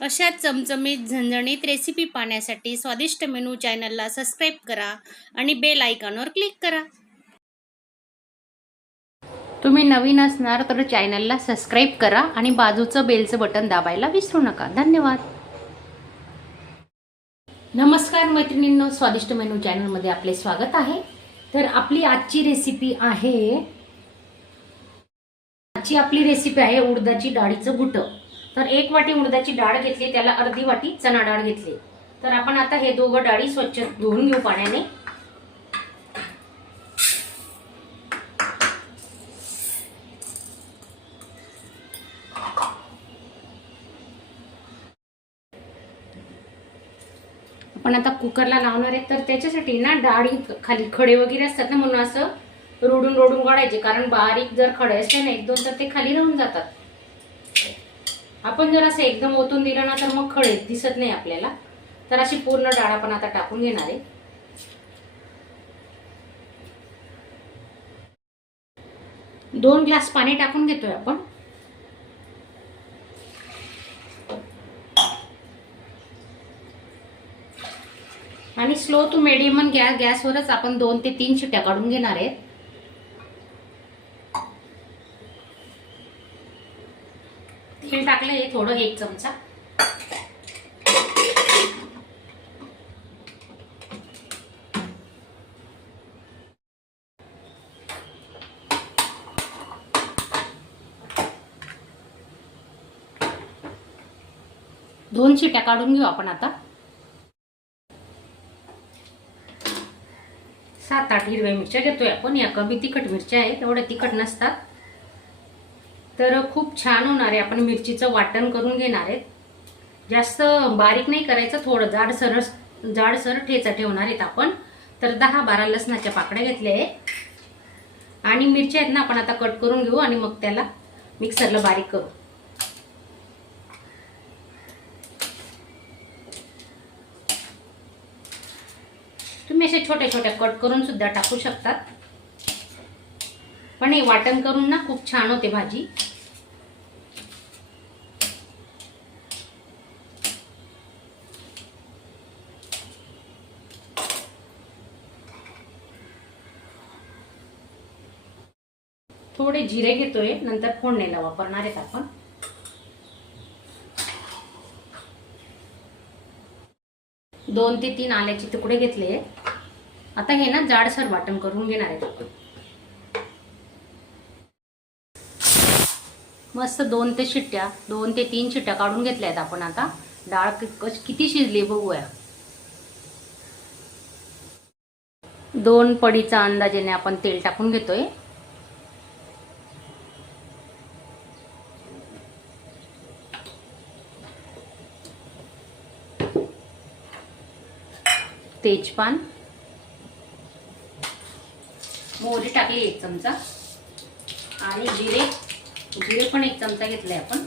अशा चमचमीत झणझणीत रेसिपी पाहण्यासाठी स्वादिष्ट मेनू चॅनलला सबस्क्राईब करा आणि बेल आयकॉनवर क्लिक करा. तुम्ही नवीन असणार तर चॅनलला सबस्क्राईब करा आणि बाजूचं बेलचं बटन दाबायला विसरू नका. धन्यवाद. नमस्कार मैत्रिणींनो, स्वादिष्ट मेनू चॅनलमध्ये आपले स्वागत आहे. तर आपली आजची रेसिपी आहे उडदाची डाळीचं घुटं. तर 1 वाटी उडदाची डाळ घेतली, त्याला अर्धी वाटी चणा डाळ घेतली. तर आपण आता हे दोघं डाळी स्वच्छ धुवून घेऊ पाण्याने. आपण आता कुकरला लावणार आहे, तर त्याच्यासाठी ना डाळी खाली खडे वगैरे असतात ना, म्हणून असं रोडून रोडून काढायचे. कारण बारीक जर खडे असले ना 1-2 तर ते खाली राहून जातात. आपण जर असं एकदम ओतून दिलं ना तर मग खडे दिसत नाही आपल्याला. तर अशी पूर्ण डाळ आपण आता टाकून घेणार आहे. 2 ग्लास पाणी टाकून घेतोय आपण. आणि स्लो टू मीडियम गॅसवरच आपण 2 ते 3 शिट्ट्या काढून घेणार आहेत. तेल टाकलंय थोडं, 1 चमचा. दोन शिट्ट्या काढून घेऊ आपण आता. 7-8 हिरव्या मिरच्या घेतोय आपण. या कमी तिखट मिरच्या आहेत, एवढ्या तिखट नसतात. तर खूप छान होणार आहे. आपण मिरचीचं वाटण करून घेणार आहेत. जास्त बारीक नाही करायचं, थोडं जाडसर ठेचा ठेवणार आहेत आपण. तर 10-12 लसणाच्या पाकळ्या घेतल्या आहे. आणि मिरच्या आहेत ना आपण आता कट करून घेऊ आणि मग त्याला मिक्सरला बारीक करू. तुम्ही असे छोट्या छोट्या कट करून सुद्धा टाकू शकतात, पण हे वाटण करून ना खूप छान होते भाजी. थोडे जिरे घेतोय, नंतर फोडणीला वापरणार आहेत आपण. दोन ते 3 आल्याचे तुकडे घेतले. आता हे ना जाडसर वाटण करून घेणार आहेत आपण. मस्त 2 ते 3 शिट्ट्या काढून घेतल्या आहेत आपण. आता डाळ किती शिजली बघूया. 2 पडीचा अंदाजाने आपण तेल टाकून घेतोय. तेजपान, मोहरी टाकली 1 चमचा आणि जिरे पण 1 चमचा घेतले आपण.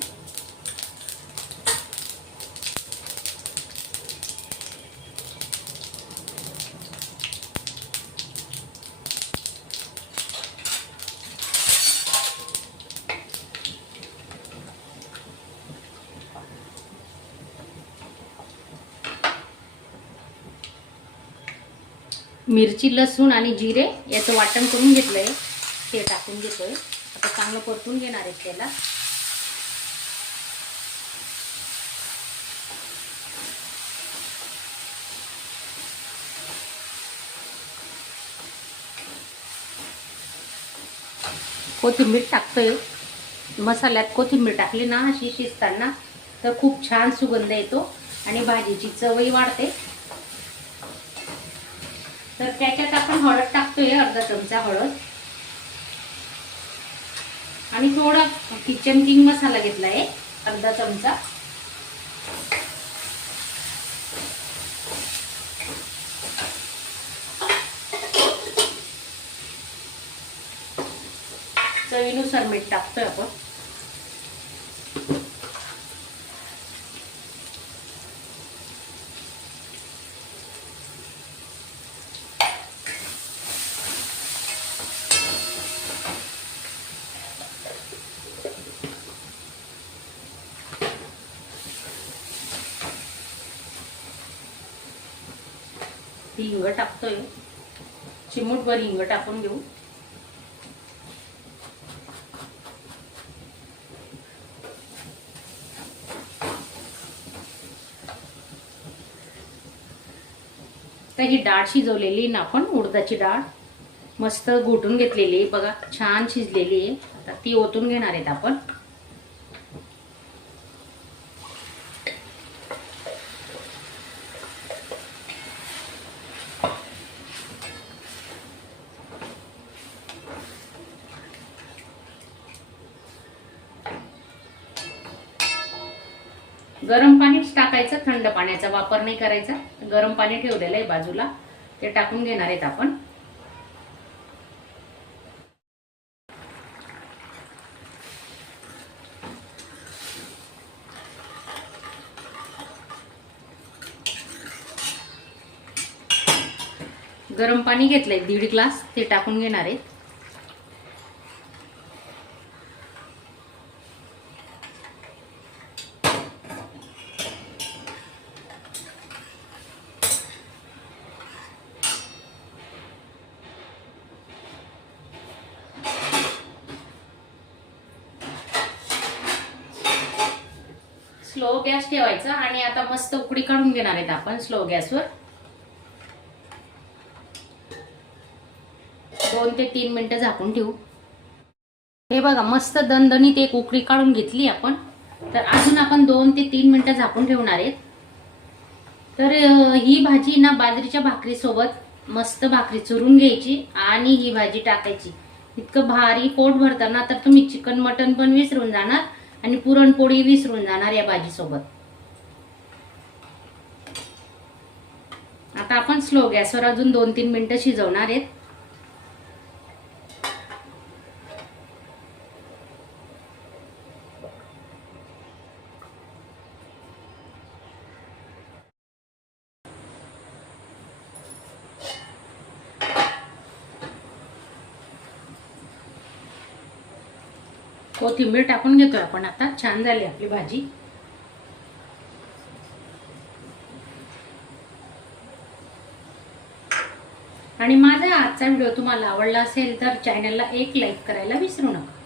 मिरची, लसूण आणि जिरे याचं वाटण करून घेतलंय, ते टाकून घेतोय. आता चांगलं परतून घेणार आहे त्याला. कोथिंबीर टाकतोय. मसाल्यात कोथिंबीर टाकली ना अशी शिजताना तर खूप छान सुगंध येतो आणि भाजीची चवही वाढते. तर त्याच्यात आपण हळद टाकतोय, अर्धा चमचा हळद. आणि थोडा किचन किंग मसाला घेतलाय, अर्धा चमचा. चवीनुसार मीठ टाकतोय आपण. वरती हिंग टाकतोय, चिमूटभर हिंग टाकून घेऊ. तर ही डाळ शिजवलेली ना आपण, उडदाची डाळ मस्त घोटून घेतलेली आहे बघा, छान शिजलेली आहे. आता ती ओतून घेणार आहेत आपण. गरम पाणीच टाकायचं, थंड पाण्याचा वापर नाही करायचा. गरम पाणी ठेवलेलं आहे बाजूला, ते टाकून घेणार आहेत आपण. गरम पाणी घेतलंय 1.5 ग्लास, ते टाकून घेणार आहेत. स्लो गॅस ठेवायचा आणि आता मस्त उकडी काढून घेणार आहेत आपण स्लो गॅसवर. 2 ते 3 मिनिटं झाकून ठेवू. हे बघा मस्त दणदणीत एक उकडी काढून घेतली आपण. तर अजून आपण 2 ते 3 मिनिटं झाकून ठेवणार आहेत. तर ही भाजी ना बाजरीच्या भाकरी सोबत मस्त भाकरी चुरून घ्यायची आणि ही भाजी टाकायची. इतकं भारी पोट भरतं ना, तर तुम्ही चिकन मटन पण विसरून जाणार आणि पुरणपोळी विसरून जाणार या भाजी सोबत. आता आपण स्लो गॅसवर अजून 2-3 मिनिटं शिजवणार आहेत. कोथिंबीर टाकून घेतोय आपण आता. छान झाली आपली भाजी. आणि माझा आजचा व्हिडिओ तुम्हाला आवडला असेल तर चॅनलला एक लाईक करायला विसरू नका.